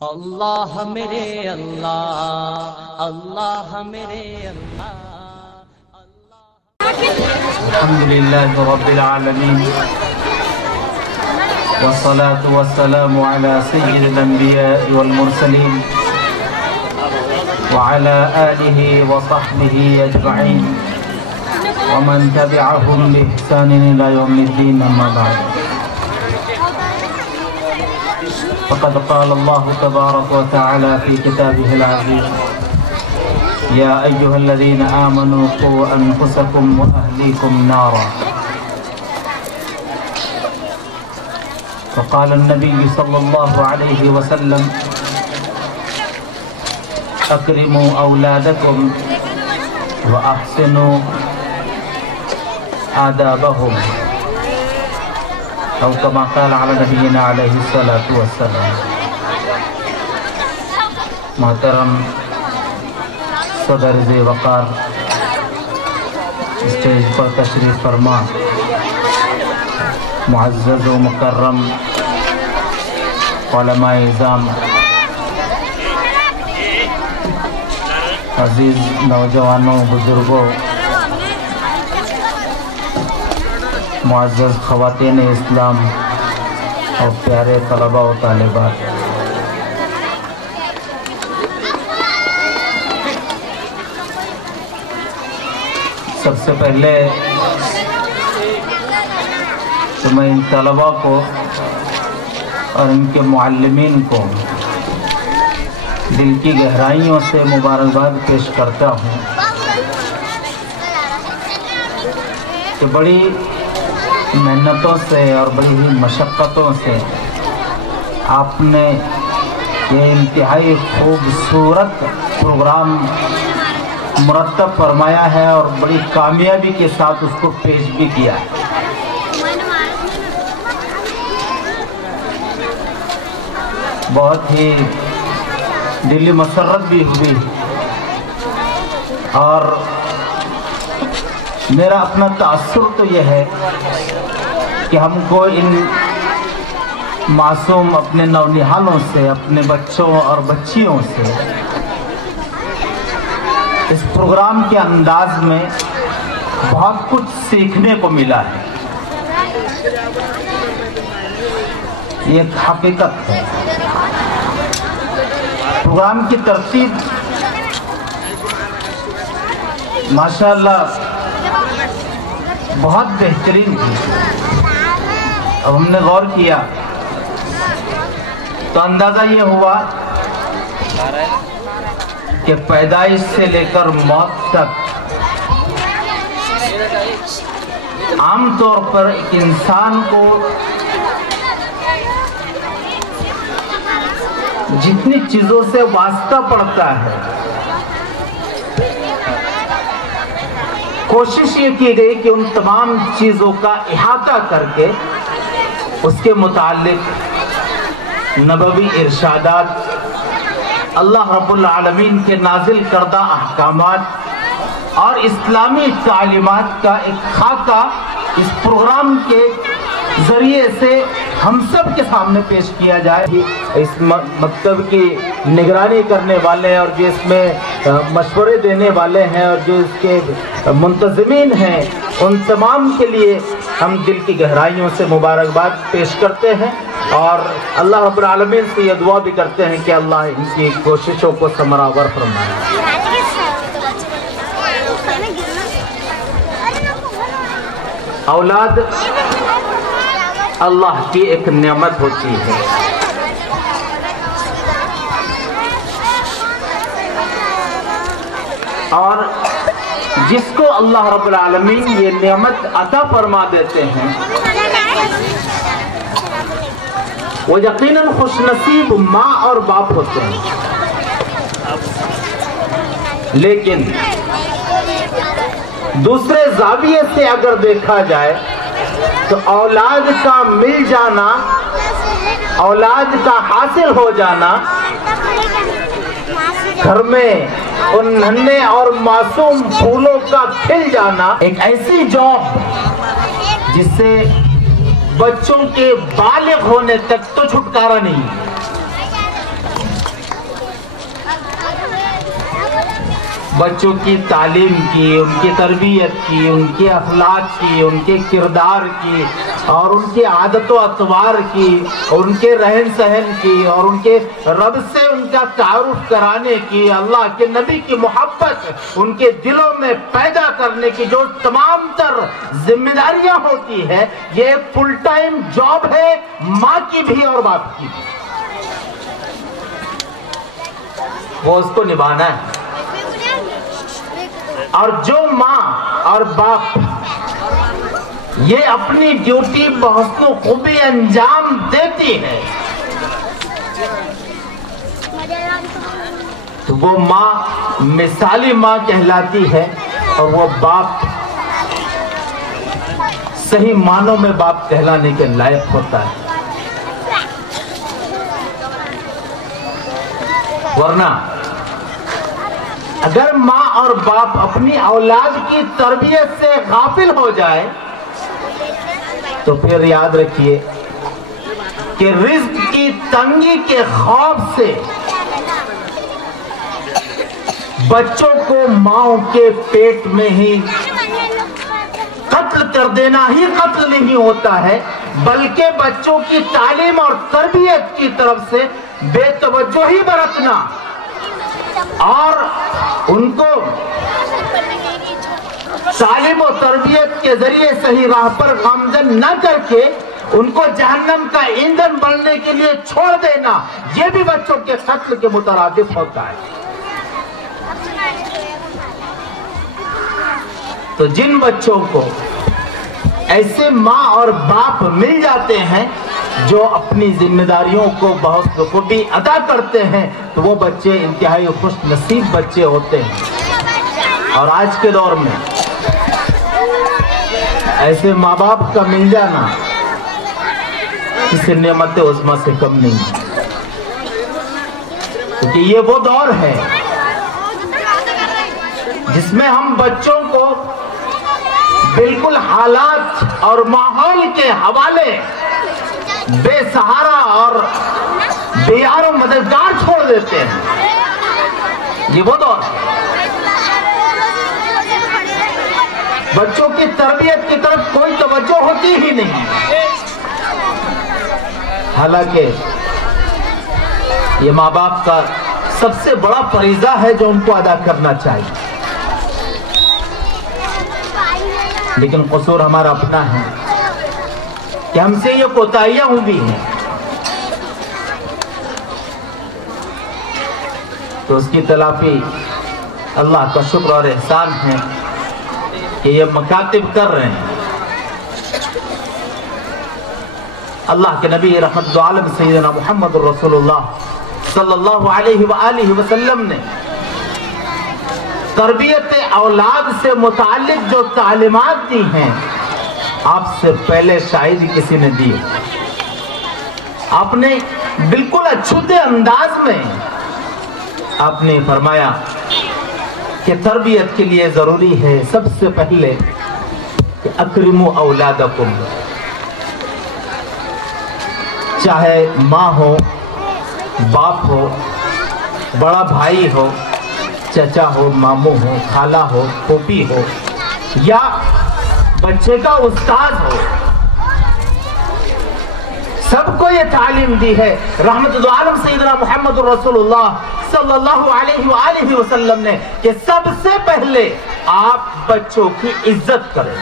اللہ میرے اللہ، اللہ میرے اللہ۔ الحمدللہ رب العالمین والصلاة والسلام على سید الانبیاء والمرسلین وعلى آلہ وصحبہ اجمعین ومن تبعهم بإحسان إلى يوم الدين أما بعد فقد قال الله تبارك وتعالى في كتابه العزيز يا أيها الذين آمنوا قوا أنفسكم وأهليكم نارا وقال النبي صلى الله عليه وسلم أكرموا أولادكم وأحسنوا آدابهم او كما قال على نبينا عليه الصلاة والسلام۔ محترم صدر ذی وقار اسٹیج پر تشریف فرما، معزز و مکرم علماء اعظام، عزیز نوجوانوں، بزرگوں، معزز خواتین اسلام اور پیارے طلباء و طالبات، سب سے پہلے تو میں ان طلباء کو اور ان کے معلمین کو دل کی گہرائیوں سے مبارکباد پیش کرتا ہوں کہ بڑی محنتوں سے اور بڑی ہی مشقتوں سے آپ نے یہ انتہائی خوبصورت پروگرام مرتب فرمایا ہے اور بڑی کامیابی کے ساتھ اس کو پیش بھی کیا ہے۔ بہت ہی دلی مسرت بھی ہوئی اور میرا اپنا تأثر تو یہ ہے کہ ہم کو ان معصوم اپنے نونہالوں سے، اپنے بچوں اور بچیوں سے اس پروگرام کے انداز میں بہت کچھ سیکھنے کو ملا ہے۔ یہ ایک حقیقت ہے۔ پروگرام کی ترتیب ماشاءاللہ بہت بہترین تھی۔ اب ہم نے غور کیا تو اندازہ یہ ہوا کہ پیدائش سے لے کر موت تک عام طور پر ایک انسان کو جتنی چیزوں سے واسطہ پڑتا ہے، کوشش یہ کی گئی کہ ان تمام چیزوں کا احاطہ کر کے اس کے متعلق نبوی ارشادات، اللہ رب العالمین کے نازل کردہ احکامات اور اسلامی تعلیمات کا ایک خاکہ اس پروگرام کے ذریعے سے ہم سب کے سامنے پیش کیا جائے۔ اس مکتب کی نگرانی کرنے والے اور جو اس میں مشورے دینے والے ہیں اور جو اس کے منتظمین ہیں، ان تمام کے لیے ہم دل کی گہرائیوں سے مبارکباد پیش کرتے ہیں اور اللہ رب العالمین سے یہ دعا بھی کرتے ہیں کہ اللہ ان کی کوششوں کو ثمرآور فرمائے۔ اولاد اللہ کی ایک نعمت ہوتی ہے، اور جس کو اللہ رب العالمین یہ نعمت عطا فرما دیتے ہیں وہ یقیناً خوش نصیب ماں اور باپ ہوتے ہیں۔ لیکن دوسرے زاویے سے اگر دیکھا جائے تو اولاد کا مل جانا، اولاد کا حاصل ہو جانا، گھر میں ان ننھے اور معصوم پھولوں کا کھل جانا ایک ایسی جاب جس سے بچوں کے بالغ ہونے تک تو چھٹکارا نہیں، بچوں کی تعلیم کی، ان کی تربیت کی، ان کے اخلاق کی، ان کے کردار کی، اور ان کی عادت و اطوار کی، ان کے رہن سہن کی، اور ان کے رب سے ان کا تعارف کرانے کی، اللہ کے نبی کی محبت ان کے دلوں میں پیدا کرنے کی جو تمام تر ذمہ داریاں ہوتی ہے، یہ فل ٹائم جاب ہے ماں کی بھی اور باپ کی بھی۔ وہ اس کو نبھانا ہے، اور جو ماں اور باپ یہ اپنی ڈیوٹی بحسن خوبی انجام دیتی ہے تو وہ ماں مثالی ماں کہلاتی ہے، اور وہ باپ صحیح معنوں میں باپ کہلانے کے لائق ہوتا ہے۔ ورنہ اگر ماں اور باپ اپنی اولاد کی تربیت سے غافل ہو جائے تو پھر یاد رکھیے کہ رزق کی تنگی کے خوف سے بچوں کو ماں کے پیٹ میں ہی قتل کر دینا ہی قتل نہیں ہوتا ہے، بلکہ بچوں کی تعلیم اور تربیت کی طرف سے بے توجہی برتنا اور ان کو تعلیم و تربیت کے ذریعے صحیح راہ پر گامزن نہ کر کے ان کو جہنم کا ایندھن بننے کے لیے چھوڑ دینا، یہ بھی بچوں کے قتل کے مترادف ہوتا ہے۔ تو جن بچوں کو ایسے ماں اور باپ مل جاتے ہیں جو اپنی ذمہ داریوں کو بہت بخوبی ادا کرتے ہیں تو وہ بچے انتہائی خوش نصیب بچے ہوتے ہیں۔ اور آج کے دور میں ایسے ماں باپ کا مل جانا کسی نعمت عظمیٰ سے کم نہیں، کیونکہ یہ وہ دور ہے جس میں ہم بچوں کو بالکل حالات اور ماحول کے حوالے بے سہارا اور بے یار و مددگار چھوڑ دیتے ہیں۔ یہ وہ دور ہے بچوں کی تربیت کی طرف کوئی توجہ ہوتی ہی نہیں، حالانکہ یہ ماں باپ کا سب سے بڑا فریضہ ہے جو ان کو ادا کرنا چاہیے، لیکن قصور ہمارا اپنا ہے کہ ہم سے یہ کوتاہیاں ہوئی ہیں، تو اس کی تلافی اللہ کا شکر اور احسان ہے کہ یہ مکاتب کر رہے ہیں۔ اللہ کے نبی رحمت عالم سیدنا محمد رسول اللہ صلی اللہ علیہ وآلہ وسلم نے تربیت اولاد سے متعلق جو تعلیمات دی ہیں آپ سے پہلے شاید ہی کسی نے دی۔ آپ نے بالکل اچھوتے انداز میں آپ نے فرمایا کہ تربیت کے لیے ضروری ہے سب سے پہلے کہ اکرموا اولادکم، چاہے ماں ہو، باپ ہو، بڑا بھائی ہو، چچا ہو، ماموں ہو، خالہ ہو، پھوپھی ہو، یا بچے کا استاد ہو، سب کو یہ تعلیم دی ہے رحمت عالم سیدنا محمد رسول اللہ صلی اللہ علیہ وآلہ وسلم نے کہ سب سے پہلے آپ بچوں کی عزت کریں،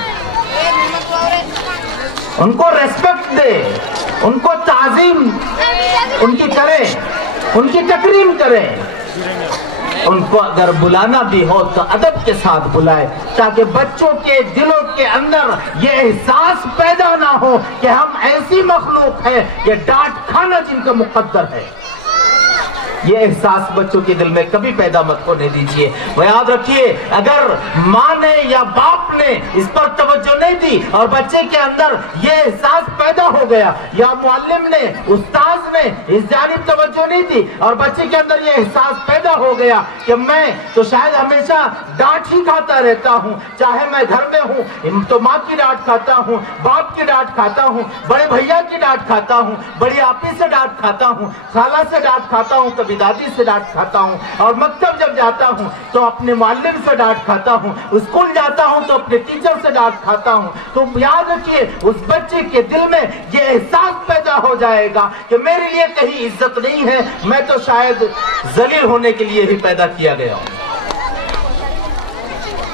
ان کو ریسپیکٹ دے، ان کو تعظیم ان کی کریں، ان کی تکریم کریں، ان کو اگر بلانا بھی ہو تو ادب کے ساتھ بلائے تاکہ بچوں کے دلوں کے اندر یہ احساس پیدا نہ ہو کہ ہم ایسی مخلوق ہیں یہ ڈانٹ کھانا جن کا مقدر ہے۔ یہ احساس بچوں کے دل میں کبھی پیدا مت ہونے دیجئے۔ وہ یاد رکھیے اگر ماں نے یا باپ نے اس پر توجہ نہیں دی اور بچے کے اندر یہ احساس پیدا ہو گیا، یا معلم نے، استاذ نے اس جانب توجہ نہیں دی اور بچے کے اندر یہ احساس پیدا ہو گیا کہ میں تو شاید ہمیشہ ڈانٹ ہی کھاتا رہتا ہوں، چاہے میں گھر میں ہوں تو ماں کی ڈانٹ کھاتا ہوں، باپ کی ڈانٹ کھاتا ہوں، بڑے بھیا کی ڈانٹ کھاتا ہوں، بڑی آپی سے ڈانٹ کھاتا ہوں، خالہ سے ڈانٹ کھاتا ہوں، تو کبھی دادی سے ڈانٹ کھاتا ہوں، اور مکتب جب جاتا ہوں تو اپنے معلم سے ڈانٹ کھاتا ہوں، اسکول جاتا ہوں تو اپنے ٹیچر سے ڈانٹ کھاتا ہوں، تو یاد رکھیے اس بچے کے دل میں یہ احساس پیدا ہو جائے گا کہ میرے لیے کہیں عزت نہیں ہے، میں تو شاید ذلیل ہونے کے لیے ہی پیدا کیا گیا ہوں۔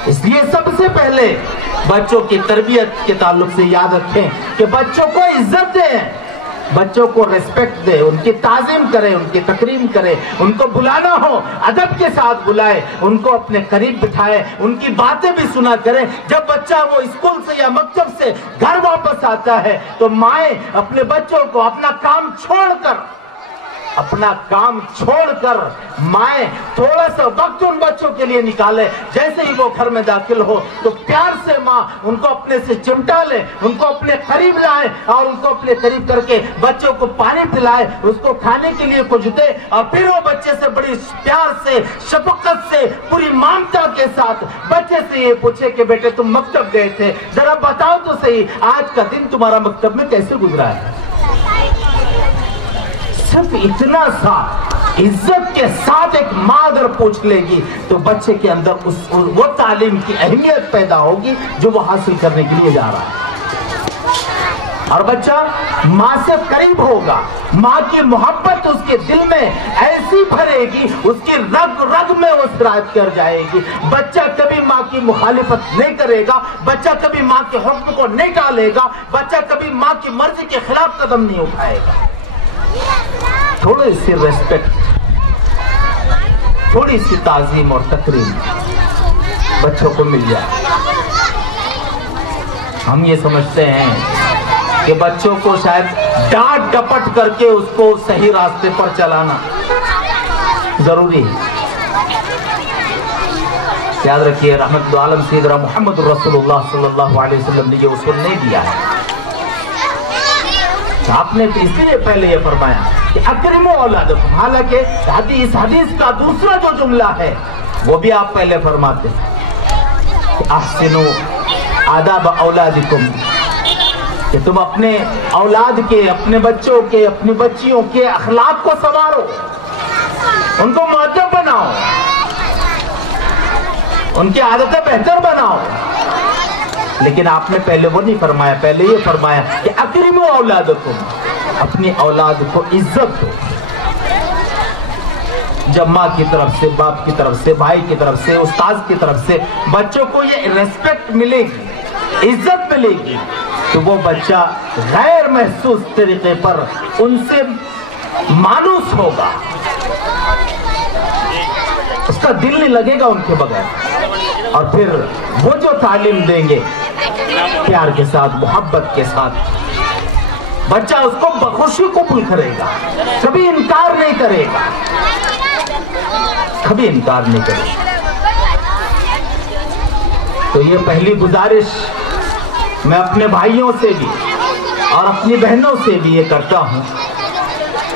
اس لیے سب سے پہلے بچوں کی تربیت کے تعلق سے یاد رکھیں کہ بچوں کو عزت دیں، بچوں کو ریسپیکٹ دے، ان کی تعظیم کرے، ان کی تکریم کرے، ان کو بلانا ہو ادب کے ساتھ بلائے، ان کو اپنے قریب بٹھائے، ان کی باتیں بھی سنا کریں۔ جب بچہ وہ اسکول سے یا مکتب سے گھر واپس آتا ہے تو مائیں اپنے بچوں کو اپنا کام چھوڑ کر مائیں تھوڑا سا وقت ان بچوں کے لیے نکالے۔ جیسے ہی وہ گھر میں داخل ہو تو پیار سے ماں ان کو اپنے سے چمٹا لے، ان کو اپنے قریب لائے اور ان کو اپنے قریب کر کے بچوں کو پانی پلائے، اس کو کھانے کے لیے کچھ دے، اور پھر وہ بچے سے بڑی پیار سے، شفقت سے، پوری ممتا کے ساتھ بچے سے یہ پوچھے کہ بیٹے تم مکتب گئے تھے، ذرا بتاؤ تو صحیح آج کا دن تمہارا مکتب میں کیسے گزرا ہے۔ صرف اتنا سا عزت کے ساتھ ایک ماں اگر پوچھ لے گی تو بچے کے اندر وہ تعلیم کی اہمیت پیدا ہوگی جو وہ حاصل کرنے کے لیے جا رہا ہے، اور بچہ ماں سے قریب ہوگا، ماں کی محبت اس کے دل میں ایسی بھرے گی، اس کی رگ رگ میں وہ سرایت کر جائے گی۔ بچہ کبھی ماں کی مخالفت نہیں کرے گا، بچہ کبھی ماں کے حکم کو نہیں ٹالے گا، بچہ کبھی ماں کی مرضی کے خلاف قدم نہیں اٹھائے گا۔ تھوڑی سی ریسپیکٹ، تھوڑی سی تعظیم اور تکریم بچوں کو مل جائے۔ ہم یہ سمجھتے ہیں کہ بچوں کو شاید ڈانٹ ڈپٹ کر کے اس کو صحیح راستے پر چلانا ضروری ہے۔ یاد رکھیے رحمت عالم سیدنا محمد رسول اللہ صلی اللہ علیہ وسلم نے یہ اصول نہیں دیا ہے۔ آپ نے اس لیے پہلے یہ فرمایا کہ اکرموا اولادکم، حالانکہ اس حدیث کا دوسرا جو جملہ ہے وہ بھی آپ پہلے فرماتے ہیں کہ احسنوا آداب اولادکم، کہ تم اپنے اولاد کے، اپنے بچوں کے، اپنی بچیوں کے اخلاق کو سنوارو، ان کو مؤدب بناؤ، ان کی عادتیں بہتر بناؤ۔ لیکن آپ نے پہلے وہ نہیں فرمایا، پہلے یہ فرمایا کہ اکرموا اولادکم، اپنی اولاد کو عزت دو۔ جب ماں کی طرف سے، باپ کی طرف سے، بھائی کی طرف سے، استاذ کی طرف سے بچوں کو یہ ریسپیکٹ ملے گی، عزت ملے گی، تو وہ بچہ غیر محسوس طریقے پر ان سے مانوس ہوگا، اس کا دل نہیں لگے گا ان کے بغیر، اور پھر وہ جو تعلیم دیں گے پیار کے ساتھ، محبت کے ساتھ، بچہ اس کو بخوشی قبول کرے گا، کبھی انکار نہیں کرے گا، کبھی انکار نہیں کرے گا۔ تو یہ پہلی گزارش میں اپنے بھائیوں سے بھی اور اپنی بہنوں سے بھی یہ کرتا ہوں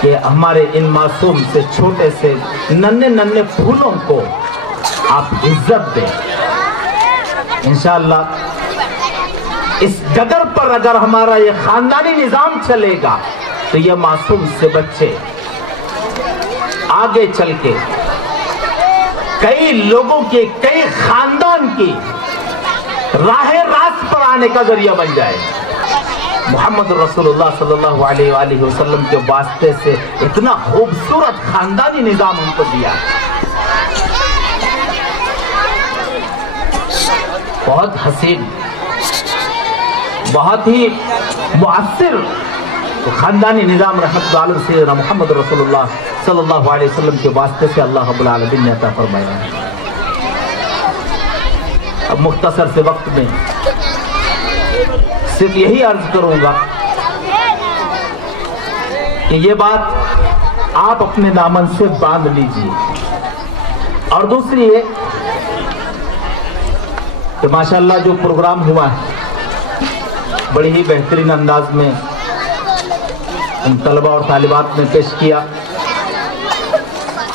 کہ ہمارے ان معصوم سے، چھوٹے سے، ننھے پھولوں کو آپ عزت دیں۔ انشاءاللہ اس ڈگر پر اگر ہمارا یہ خاندانی نظام چلے گا تو یہ معصوم سے بچے آگے چل کے کئی لوگوں کے، کئی خاندان کی راہ راست پر آنے کا ذریعہ بن جائے۔ محمد رسول اللہ صلی اللہ علیہ وآلہ وسلم کے واسطے سے اتنا خوبصورت خاندانی نظام ہم کو دیا، بہت حسین، بہت ہی مؤثر خاندانی نظام رحمت عالم سیدنا محمد رسول اللہ صلی اللہ علیہ وسلم کے واسطے سے اللہ رب العالمین نے عطا فرمایا ہے۔ اب مختصر سے وقت میں صرف یہی عرض کروں گا کہ یہ بات آپ اپنے دامن سے باندھ لیجئے، اور دوسری یہ کہ ماشاءاللہ جو پروگرام ہوا ہے بڑی ہی بہترین انداز میں ان طلبہ اور طالبات نے پیش کیا،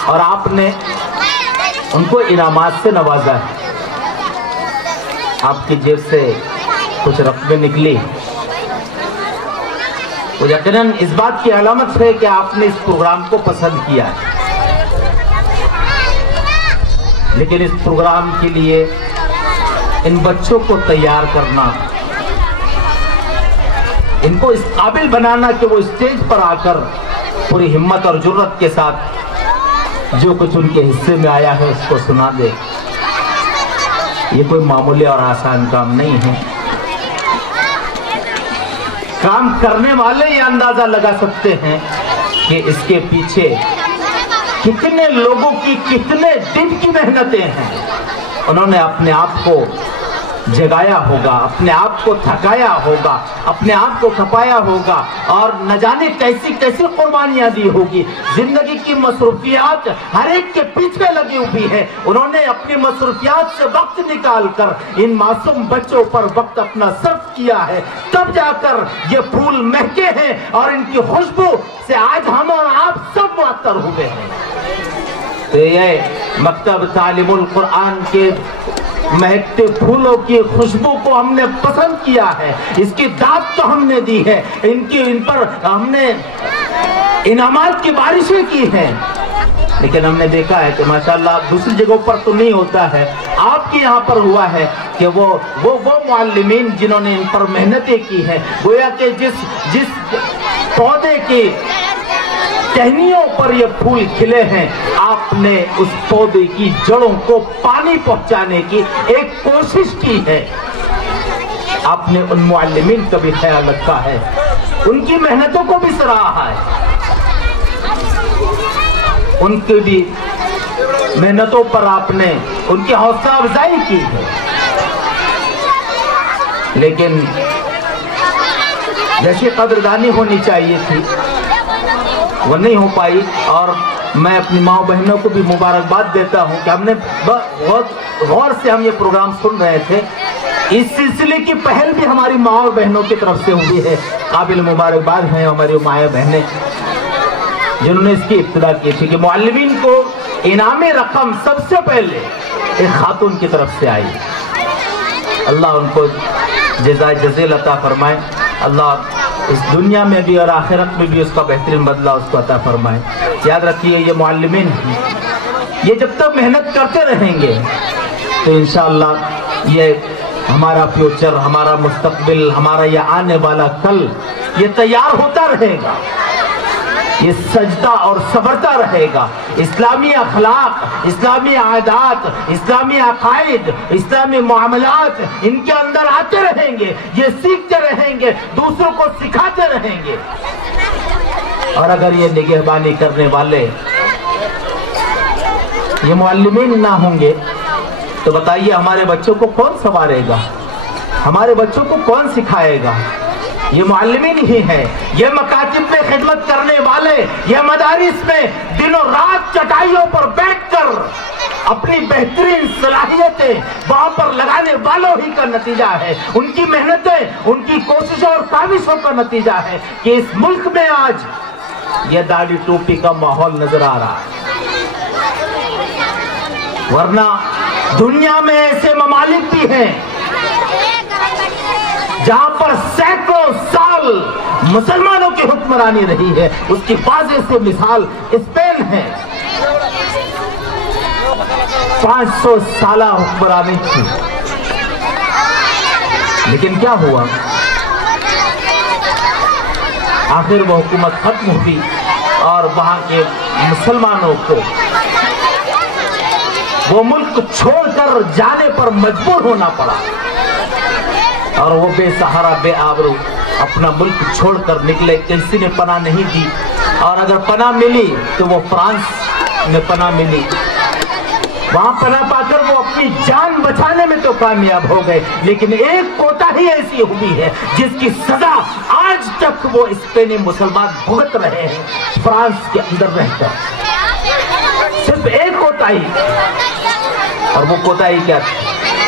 اور آپ نے ان کو انعامات سے نوازا ہے۔ آپ کی جیب سے کچھ رقمیں نکلی، وہ یقیناً اس بات کی علامت ہے کہ آپ نے اس پروگرام کو پسند کیا ہے۔ لیکن اس پروگرام کے لیے ان بچوں کو تیار کرنا، ان کو اس قابل بنانا کہ وہ اسٹیج پر آ کر پوری ہمت اور جرت کے ساتھ جو کچھ ان کے حصے میں آیا ہے اس کو سنا دے، یہ کوئی معمولی اور آسان کام نہیں ہے۔ کام کرنے والے یہ اندازہ لگا سکتے ہیں کہ اس کے پیچھے کتنے لوگوں کی کتنے دن کی محنتیں ہیں۔ انہوں نے اپنے آپ کو جگایا ہوگا، اپنے آپ کو تھکایا ہوگا، اپنے آپ کو کھپایا ہوگا، اور نہ جانے کیسی کیسی قربانیاں دی ہوگی۔ زندگی کی مصروفیات ہر ایک کے پیچھے لگی ہوئی ہے، انہوں نے اپنی مصروفیات سے وقت نکال کر ان معصوم بچوں پر وقت اپنا صرف کیا ہے، تب جا کر یہ پھول مہکے ہیں اور ان کی خوشبو سے آج ہم اور آپ سب معطر ہوئے ہیں۔ تو یہ مکتب تعلیم القرآن کے مہکتے پھولوں کی خوشبو کو ہم نے پسند کیا ہے، اس کی داد تو ہم نے دی ہے، ان پر ہم نے انعامات کی بارشیں کی ہیں، لیکن ہم نے دیکھا ہے کہ ماشاءاللہ دوسری جگہوں پر تو نہیں ہوتا ہے، آپ کے یہاں پر ہوا ہے کہ وہ معلمین جنہوں نے ان پر محنتیں کی ہیں، گویا کہ جس پودے کی ٹہنیوں پر یہ پھول کھلے ہیں، آپ نے اس پودے کی جڑوں کو پانی پہنچانے کی ایک کوشش کی ہے۔ آپ نے ان معلمین کا بھی خیال رکھا ہے، ان کی محنتوں کو بھی سراہا ہے، ان کی بھی محنتوں پر آپ نے ان کی حوصلہ افزائی کی ہے، لیکن جیسی قدردانی ہونی چاہیے تھی وہ نہیں ہو پائی۔ اور میں اپنی ماں بہنوں کو بھی مبارکباد دیتا ہوں کہ ہم نے بہت غور سے ہم یہ پروگرام سن رہے تھے، اس سلسلے کی پہل بھی ہماری ماں اور بہنوں کی طرف سے ہوئی ہے، قابل مبارکباد ہیں ہماری مائیں بہنیں جنہوں نے اس کی ابتدا کی تھی کہ معلمین کو انعامی رقم سب سے پہلے ایک خاتون کی طرف سے آئی۔ اللہ ان کو جزائے جزیل عطا فرمائے، اللہ اس دنیا میں بھی اور آخرت میں بھی اس کا بہترین بدلہ اس کو عطا فرمائے۔ یاد رکھیے یہ معلمین یہ جب تک محنت کرتے رہیں گے تو انشاءاللہ یہ ہمارا فیوچر، ہمارا مستقبل، ہمارا یہ آنے والا کل یہ تیار ہوتا رہے گا، یہ سجدہ اور سبرتا رہے گا۔ اسلامی اخلاق، اسلامی عادات، اسلامی عقائد، اسلامی معاملات ان کے اندر آتے رہیں گے، یہ سیکھتے رہیں گے، دوسروں کو سکھاتے رہیں گے۔ اور اگر یہ نگہبانی کرنے والے یہ معلمین نہ ہوں گے تو بتائیے ہمارے بچوں کو کون سنوارے گا، ہمارے بچوں کو کون سکھائے گا؟ یہ معلمین ہی ہیں، یہ مکاتب میں خدمت کرنے والے، یہ مدارس میں دنوں رات چٹائیوں پر بیٹھ کر اپنی بہترین صلاحیتیں وہاں پر لگانے والوں ہی کا نتیجہ ہے، ان کی محنتیں، ان کی کوششوں اور کاوشوں کا نتیجہ ہے کہ اس ملک میں آج یہ داڑھی ٹوپی کا ماحول نظر آ رہا ہے، ورنہ دنیا میں ایسے ممالک بھی ہیں جہاں پر سینکڑوں سال مسلمانوں کی حکمرانی رہی ہے۔ اس کی واضح سے مثال اسپین ہے، 500 سالہ حکمرانی تھی، لیکن کیا ہوا؟ آخر وہ حکومت ختم ہوئی اور وہاں کے مسلمانوں کو وہ ملک چھوڑ کر جانے پر مجبور ہونا پڑا، اور وہ بے سہارا بے آبرو اپنا ملک چھوڑ کر نکلے، کسی نے پناہ نہیں دی، اور اگر پناہ ملی تو وہ فرانس میں پناہ ملی، وہاں پناہ پا کر وہ اپنی جان بچانے میں تو کامیاب ہو گئے، لیکن ایک کوتاہی ایسی ہوئی ہے جس کی سزا آج تک وہ اسپینی مسلمان بھگت رہے ہیں فرانس کے اندر رہ کر، صرف ایک کوتاہی، اور وہ کوتاہی کیا تھی؟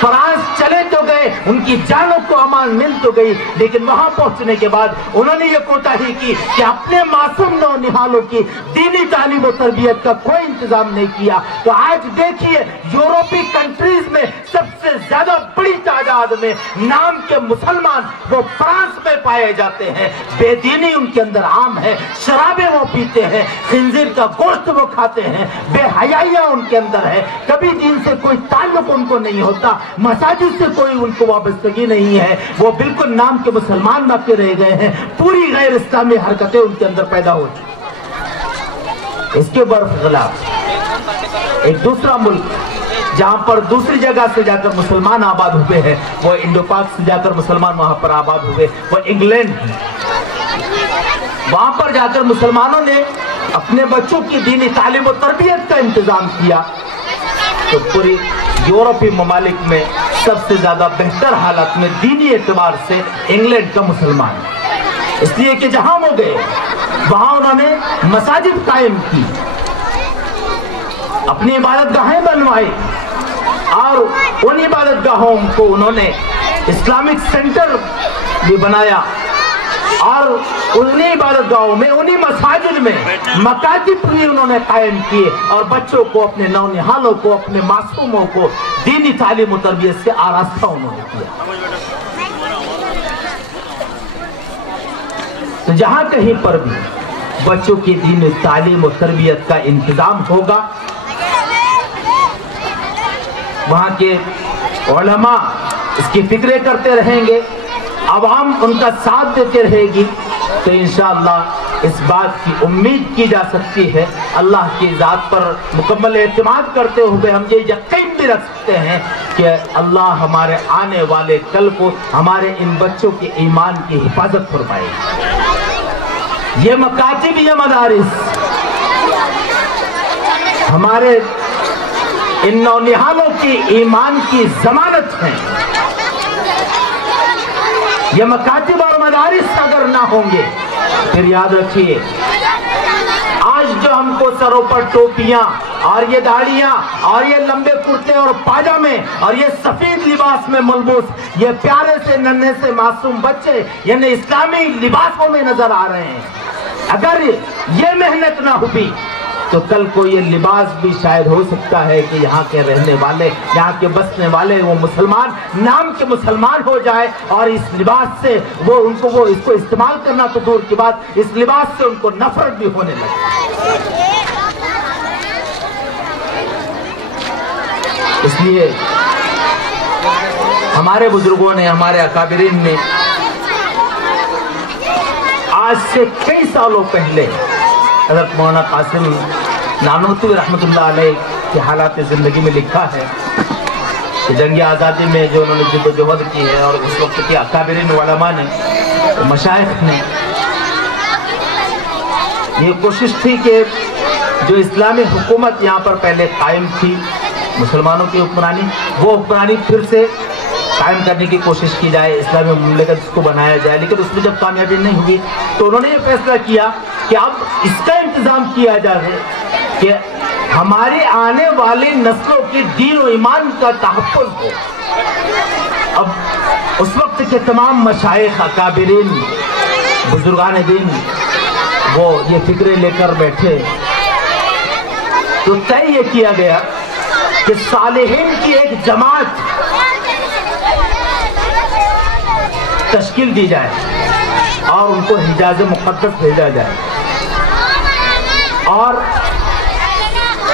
فرانس چلے تو گئے، ان کی جانوں کو امان مل تو گئی، لیکن وہاں پہنچنے کے بعد انہوں نے یہ کوتاہی کی کہ اپنے معصوم نونہالوں کی دینی تعلیم و تربیت کا کوئی انتظام نہیں کیا۔ تو آج دیکھیے یورپی کنٹریز میں سب سے زیادہ بڑی تعداد میں نام کے مسلمان وہ فرانس میں پائے جاتے ہیں، بے دینی ان کے اندر عام ہے، شرابیں وہ پیتے ہیں، خنزیر کا گوشت وہ کھاتے ہیں، بے حیائیاں ان کے اندر ہے، کبھی دین سے کوئی تعلق ان کو نہیں ہوتا، مساجد سے کوئی ان کو وابستگی نہیں ہے، وہ بالکل نام کے مسلمان باقی رہ گئے ہیں، پوری غیر اسلامی حرکتیں ان کے اندر پیدا ہو چکی۔ اس کے برخلاف ایک دوسرا ملک جہاں پر دوسری جگہ سے جا کر مسلمان آباد ہوئے ہیں، وہ انڈو پاک سے جا کر مسلمان وہاں پر آباد ہوئے، وہ انگلینڈ ہے۔ وہاں پر جا کر مسلمانوں نے اپنے بچوں کی دینی تعلیم و تربیت کا انتظام کیا، تو پوری یورپی ممالک میں سب سے زیادہ بہتر حالت میں دینی اعتبار سے انگلینڈ کا مسلمان ہے، اس لیے کہ جہاں وہ گئے وہاں انہوں نے مساجد قائم کی، اپنی عبادت گاہیں بنوائی، اور ان عبادت گاہوں کو انہوں نے اسلامک سینٹر بھی بنایا، اور انہی عبادت گاہوں میں انہی مساجد میں مکاتب بھی انہوں نے قائم کیے، اور بچوں کو، اپنے نونہالوں کو، اپنے معصوموں کو دینی تعلیم و تربیت سے آراستہ انہوں نے کیا۔ تو جہاں کہیں پر بھی بچوں کی دینی تعلیم و تربیت کا انتظام ہوگا، وہاں کے علماء اس کی فکریں کرتے رہیں گے، عوام ان کا ساتھ دیتے رہے گی، تو انشاءاللہ اس بات کی امید کی جا سکتی ہے، اللہ کی ذات پر مکمل اعتماد کرتے ہوئے ہم یہ یقین بھی رکھ سکتے ہیں کہ اللہ ہمارے آنے والے کل کو ہمارے ان بچوں کے ایمان کی حفاظت فرمائے گا۔ یہ مکاتب، یہ مدارس ہمارے ان نونہالوں کی ایمان کی ضمانت ہیں۔ یہ مکاتب اور مدارس اگر نہ ہوں گے، پھر یاد رکھیے آج جو ہم کو سروں پر ٹوپیاں اور یہ داڑیاں اور یہ لمبے کرتے اور پاجامے اور یہ سفید لباس میں ملبوس یہ پیارے سے ننھے سے معصوم بچے یعنی اسلامی لباسوں میں نظر آ رہے ہیں، اگر یہ محنت نہ ہوئی تو کل کو یہ لباس بھی شاید ہو سکتا ہے کہ یہاں کے رہنے والے، یہاں کے بسنے والے وہ مسلمان نام کے مسلمان ہو جائے، اور اس لباس سے وہ اس کو استعمال کرنا تو دور کی بات، اس لباس سے ان کو نفرت بھی ہونے لگے۔ اس لیے ہمارے بزرگوں نے، ہمارے اکابرین نے آج سے کئی سالوں پہلے حضرت مولانا قاسم نانوتوی رحمۃ اللہ علیہ کی حالات زندگی میں لکھا ہے کہ جنگ آزادی میں جو انہوں نے جد و جہد کی ہے، اور اس وقت کے اکابرین علماء نے، مشائخ نے یہ کوشش تھی کہ جو اسلامی حکومت یہاں پر پہلے قائم تھی، مسلمانوں کی حکمرانی، وہ حکمرانی پھر سے قائم کرنے کی کوشش کی جائے، اسلامی مملکت کو بنایا جائے، لیکن اس میں جب کامیابی نہیں ہوئی تو انہوں نے یہ فیصلہ کیا کہ اب اس کا انتظام کیا جائے کہ ہماری آنے والی نسلوں کی دین و ایمان کا تحفظ ہو۔ اب اس وقت کے تمام مشائخ، اکابرین، بزرگان دین وہ یہ فکریں لے کر بیٹھے، تو طے یہ کیا گیا کہ صالحین کی ایک جماعت تشکیل دی جائے اور ان کو حجاز مقدس بھیجا جائے، اور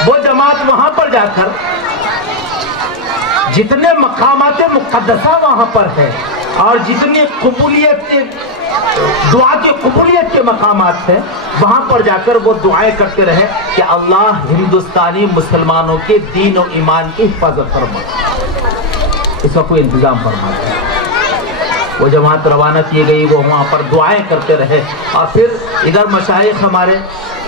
وہ جماعت وہاں پر جا کر جتنے مقامات مقدسہ وہاں پر ہے اور جتنی قبولیت، دعا کی قبولیت کے مقامات ہیں، وہاں پر جا کر وہ دعائیں کرتے رہے کہ اللہ ہندوستانی مسلمانوں کے دین و ایمان کی حفاظت فرمائے، اس کا کوئی انتظام فرمائے۔ وہ جماعت روانہ کی گئی، وہ وہاں پر دعائیں کرتے رہے، اور پھر ادھر مشائخ ہمارے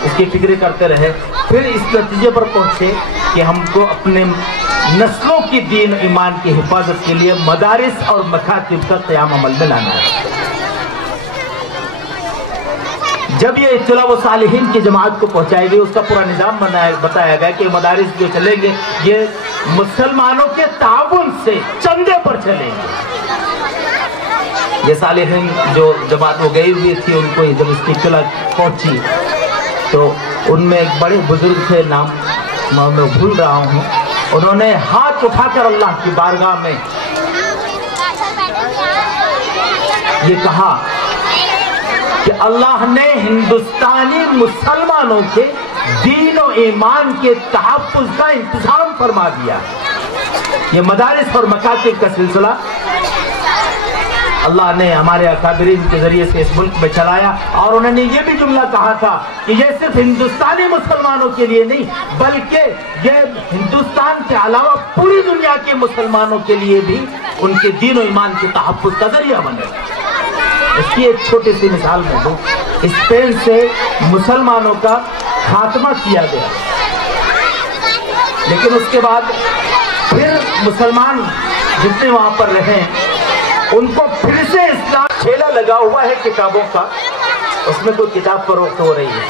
اس کی فکر کرتے رہے، پھر اس نتیجے پر پہنچے کہ ہم کو اپنے نسلوں کی دین ایمان کی حفاظت کے لیے مدارس اور مکاتب کا قیام عمل میں لانا ہے۔ جب یہ اطلاع و صالحین کی جماعت کو پہنچائی گئی، اس کا پورا نظام بتایا گیا کہ مدارس جو چلیں گے یہ مسلمانوں کے تعاون سے چندے پر چلیں گے۔ یہ صالحین جو جماعت وہ گئی ہوئی تھی، ان کو جب اس کی اطلاع پہنچی تو ان میں ایک بڑے بزرگ تھے، نام میں بھول رہا ہوں، انہوں نے ہاتھ اٹھا کر اللہ کی بارگاہ میں یہ کہا کہ اللہ نے ہندوستانی مسلمانوں کے دین و ایمان کے تحفظ کا انتظام فرما دیا۔ یہ مدارس اور مکاتب کا سلسلہ اللہ نے ہمارے اکابرین کے ذریعے سے اس ملک میں چلایا، اور انہوں نے یہ بھی جملہ کہا تھا کہ یہ صرف ہندوستانی مسلمانوں کے لیے نہیں بلکہ یہ ہندوستان کے علاوہ پوری دنیا کے مسلمانوں کے لیے بھی ان کے دین و ایمان کے تحفظ کا ذریعہ بنے۔ اس کی ایک چھوٹی سی مثال میں دوں، اسپین سے مسلمانوں کا خاتمہ کیا گیا، لیکن اس کے بعد پھر مسلمان جتنے وہاں پر رہے ان کو پھر سے اسلام ٹھیلا لگا ہوا ہے کتابوں کا، اس میں کوئی کتاب فروخت ہو رہی ہے۔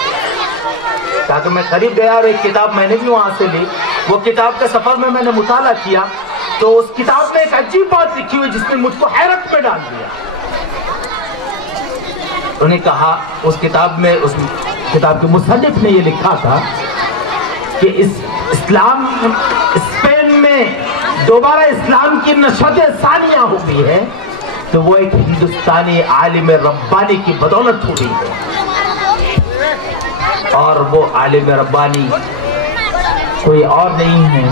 تاکہ میں قریب گیا اور ایک کتاب میں نے بھی وہاں سے لی، وہ کتاب کے سفر میں نے مطالعہ کیا تو اس کتاب میں ایک عجیب بات لکھی ہوئی جس نے مجھ کو حیرت میں ڈال دیا۔ انہوں نے کہا اس کتاب میں، اس کتاب کے مصنف نے یہ لکھا تھا کہ اسلام اسپین میں دوبارہ اسلام کی نشأت ثانیہ ہوئی ہے تو وہ ایک ہندوستانی عالم ربانی کی بدولت ہوئی ہے، اور وہ عالم ربانی کوئی اور نہیں ہے،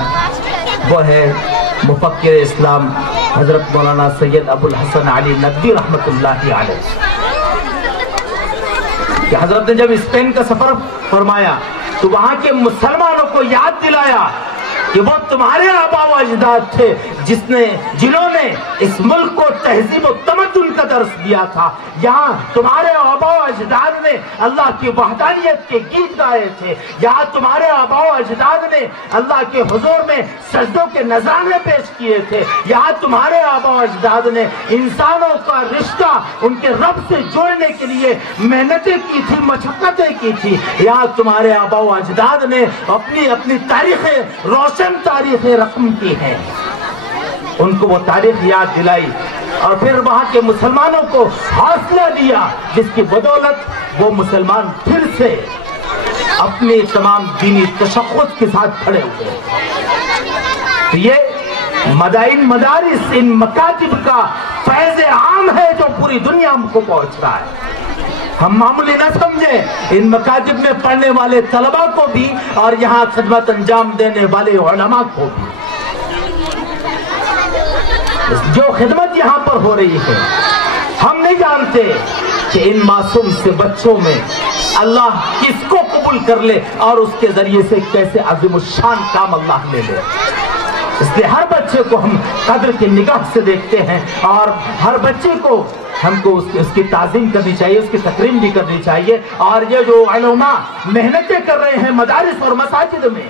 وہ ہے مفکر اسلام حضرت مولانا سید ابو الحسن علی ندوی رحمت اللہ علیہ۔ کہ حضرت نے جب اسپین کا سفر فرمایا تو وہاں کے مسلمانوں کو یاد دلایا کہ وہ تمہارے آبا و اجداد تھے جنہوں نے اس ملک کو تہذیب و تمدن کا درس دیا تھا۔ یہاں تمہارے آبا و اجداد نے اللہ کی وحدانیت کے گیت گائے تھے، یہاں تمہارے آبا و اجداد نے اللہ کے حضور میں سجدوں کے نذرانے پیش کیے تھے، یہاں تمہارے آبا و اجداد نے انسانوں کا رشتہ ان کے رب سے جوڑنے کے لیے محنتیں کی تھی، مشقتیں کی تھی، یہاں تمہارے آبا و اجداد نے اپنی تاریخیں روشن تاریخیں رقم کی ہیں۔ ان کو وہ تاریخ یاد دلائی اور پھر وہاں کے مسلمانوں کو حوصلہ دیا، جس کی بدولت وہ مسلمان پھر سے اپنی تمام دینی تشخص کے ساتھ کھڑے ہوئے۔ تو یہ مدارس ان مکاتب کا فیض عام ہے جو پوری دنیا کو پہنچ رہا ہے۔ ہم معمولی نہ سمجھیں، ان مکاتب میں پڑھنے والے طلباء کو بھی اور یہاں خدمت انجام دینے والے علماء کو بھی جو خدمت یہاں پر ہو رہی ہے، ہم نہیں جانتے کہ ان معصوم سے بچوں میں اللہ کس کو قبول کر لے اور اس کے ذریعے سے کیسے عظیم الشان کام اللہ لے لے۔ اس لیے ہر بچے کو ہم قدر کی نگاہ سے دیکھتے ہیں اور ہر بچے کو ہم کو اس کی تعظیم کرنی چاہیے، اس کی تکریم بھی کرنی چاہیے، اور یہ جو علماء محنتیں کر رہے ہیں مدارس اور مساجد میں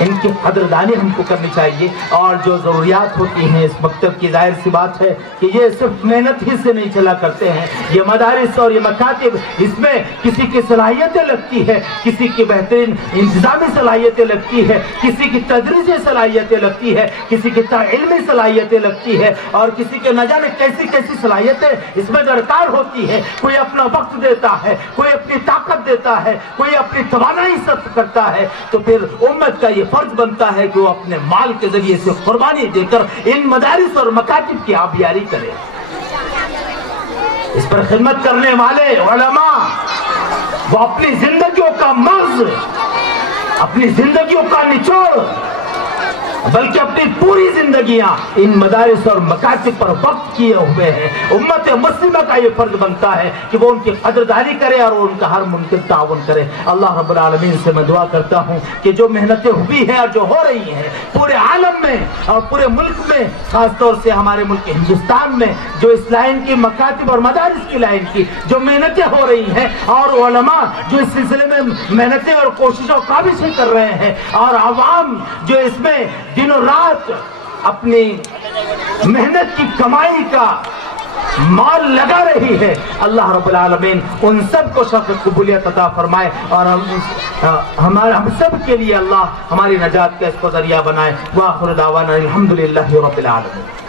ان کی قدردانی ہم کو کرنی چاہیے، اور جو ضروریات ہوتی ہیں اس مکتب کی ظاہر سی بات ہے کہ یہ صرف محنت ہی سے نہیں چلا کرتے ہیں، یہ مدارس اور یہ مکاتب اس میں کسی کی صلاحیتیں لگتی ہے، کسی کی بہترین انتظامی صلاحیتیں لگتی ہے، کسی کی تدریسی صلاحیتیں لگتی ہے، کسی کی علمی صلاحیتیں لگتی ہے، اور کسی کے نہ جانے کیسی صلاحیتیں اس میں درکار ہوتی ہے۔ کوئی اپنا وقت دیتا ہے، کوئی اپنی طاقت دیتا ہے، کوئی اپنی توانائی صرف کرتا ہے، تو پھر امت کا یہ فرض بنتا ہے کہ وہ اپنے مال کے ذریعے سے قربانی دے کر ان مدارس اور مکاتب کی آبیاری کرے۔ اس پر خدمت کرنے والے علماء وہ اپنی زندگیوں کا مغز، اپنی زندگیوں کا نچوڑ، بلکہ اپنی پوری زندگیاں ان مدارس اور مکاتب پر وقف کیے ہوئے ہیں۔ امت مسلمہ کا یہ فرض بنتا ہے کہ وہ ان کی قدردانی کرے اور ان کا ہر ممکن تعاون کرے۔ اللہ رب العالمین سے میں دعا کرتا ہوں کہ جو محنتیں ہوئی ہیں اور جو ہو رہی ہیں پورے عالم میں اور پورے ملک میں، خاص طور سے ہمارے ملک ہندوستان میں، جو اس لائن کی مکاتب اور مدارس کی لائن کی جو محنتیں ہو رہی ہیں اور علماء جو اس سلسلے میں محنتیں اور کوششوں کاوشیں کر رہے ہیں، اور عوام جو اس میں دن و رات اپنی محنت کی کمائی کا مال لگا رہی ہے، اللہ رب العالمین ان سب کو شفقت قبولیت عطا فرمائے اور ہم سب کے لیے اللہ ہماری نجات کا اس کو ذریعہ بنائے۔ وآخر دعوانا الحمدللہ رب العالمین۔